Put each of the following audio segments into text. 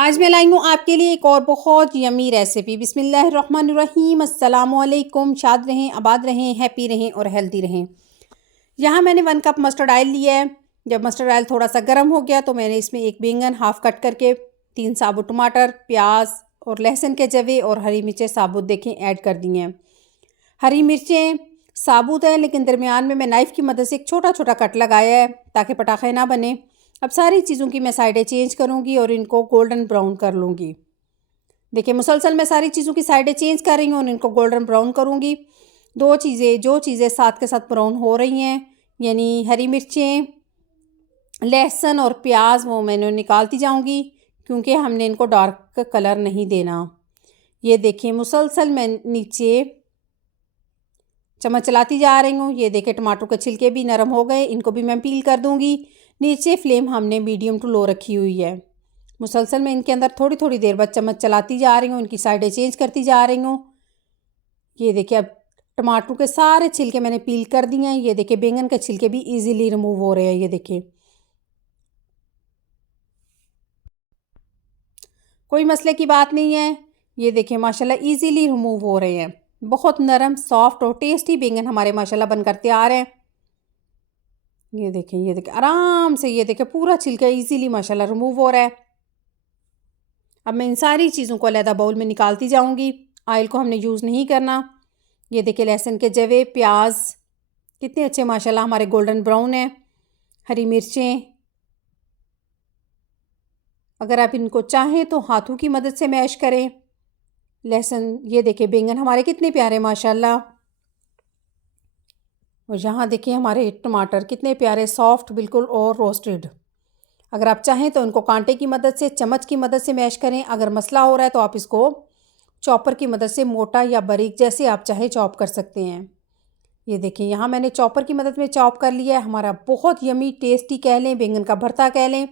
आज मैं लाई हूँ आपके लिए एक और बहुत यमी रेसिपी। बिस्मिल्लाहिर्रहमानिर्रहीम। अस्सलामुअलैकुम। शाद रहें, आबाद रहें, हैप्पी रहें और हेल्दी रहें। यहाँ मैंने 1 कप मस्टर्ड ऑयल लिया है। जब मस्टर्ड ऑयल थोड़ा सा गर्म हो गया तो मैंने इसमें एक बैंगन हाफ कट करके, 3 साबुत टमाटर, प्याज और लहसुन के जवे और हरी मिर्चें साबुत देखें ऐड कर दी हैं। हरी मिर्चें साबुत है लेकिन दरमियान में मैं नाइफ़ की मदद से एक छोटा छोटा कट लगाया है ताकि पटाखे ना बने। अब सारी चीज़ों की मैं साइडें चेंज करूँगी और इनको गोल्डन ब्राउन कर लूँगी। देखिए मुसलसल मैं सारी चीज़ों की साइडें चेंज कर रही हूँ और इनको गोल्डन ब्राउन करूँगी। जो चीज़ें साथ के साथ ब्राउन हो रही हैं, यानी हरी मिर्चें, लहसुन और प्याज, वो मैंने निकालती जाऊँगी क्योंकि हमने इनको डार्क कलर नहीं देना। ये देखिए मुसलसल मैं नीचे चम्मच चलाती जा रही हूँ। ये देखिए टमाटर के छिलके भी नरम हो गए, इनको भी मैं पील कर दूँगी। नीचे फ्लेम हमने मीडियम टू लो रखी हुई है। मुसलसल मैं इनके अंदर थोड़ी थोड़ी देर बाद चम्मच चलाती जा रही हूँ, इनकी साइडें चेंज करती जा रही हूँ। ये देखिए अब टमाटर के सारे छिलके मैंने पील कर दिए हैं। ये देखिए बैंगन के छिलके भी इजीली रिमूव हो रहे हैं। ये देखिए कोई मसले की बात नहीं है। ये देखिए माशाल्लाह इजीली रिमूव हो रहे हैं। बहुत नरम, सॉफ्ट और टेस्टी बैंगन हमारे माशाल्लाह बनकर तैयार हैं। ये देखिए आराम से, ये देखिए पूरा छिलका इजीली माशाल्लाह रिमूव हो रहा है। अब मैं इन सारी चीज़ों को अलग बाउल में निकालती जाऊंगी। ऑयल को हमने यूज़ नहीं करना। ये देखिए लहसुन के जवे, प्याज कितने अच्छे माशाल्लाह हमारे गोल्डन ब्राउन है। हरी मिर्चें, अगर आप इनको चाहें तो हाथों की मदद से मैश करें। लहसुन, ये देखिए बैंगन हमारे कितने प्यारे माशाल्लाह। और यहाँ देखिए हमारे टमाटर कितने प्यारे, सॉफ्ट बिल्कुल और रोस्टेड। अगर आप चाहें तो इनको कांटे की मदद से, चम्मच की मदद से मैश करें। अगर मसला हो रहा है तो आप इसको चॉपर की मदद से मोटा या बारीक जैसे आप चाहें चॉप कर सकते हैं। ये देखिए यहाँ मैंने चॉपर की मदद में चॉप कर लिया है। हमारा बहुत यमी टेस्टी कह लें, बैंगन का भरता कह लें,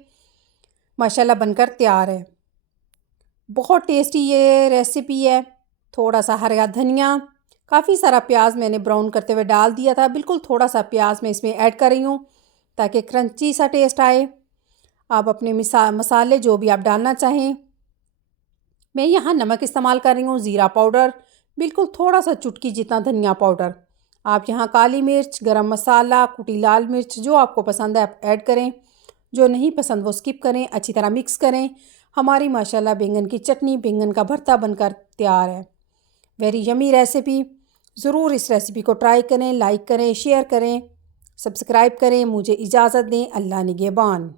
माशाल्लाह बनकर तैयार है। बहुत टेस्टी ये रेसिपी है। थोड़ा सा हरा धनिया, काफ़ी सारा प्याज मैंने ब्राउन करते हुए डाल दिया था। बिल्कुल थोड़ा सा प्याज मैं इसमें ऐड कर रही हूँ ताकि क्रंची सा टेस्ट आए। आप अपने मसाले जो भी आप डालना चाहें। मैं यहाँ नमक इस्तेमाल कर रही हूँ, ज़ीरा पाउडर, बिल्कुल थोड़ा सा चुटकी जितना धनिया पाउडर। आप यहाँ काली मिर्च, गरम मसाला, कुटी लाल मिर्च जो आपको पसंद है आप ऐड करें, जो नहीं पसंद वो स्किप करें। अच्छी तरह मिक्स करें। हमारी माशाल्लाह बैंगन की चटनी, बैंगन का भरता बनकर तैयार है। Very yummy recipe. ज़रूर इस रेसिपी को ट्राई करें, लाइक करें, शेयर करें, सब्सक्राइब करें। मुझे इजाज़त दें। अल्लाह निगहबान।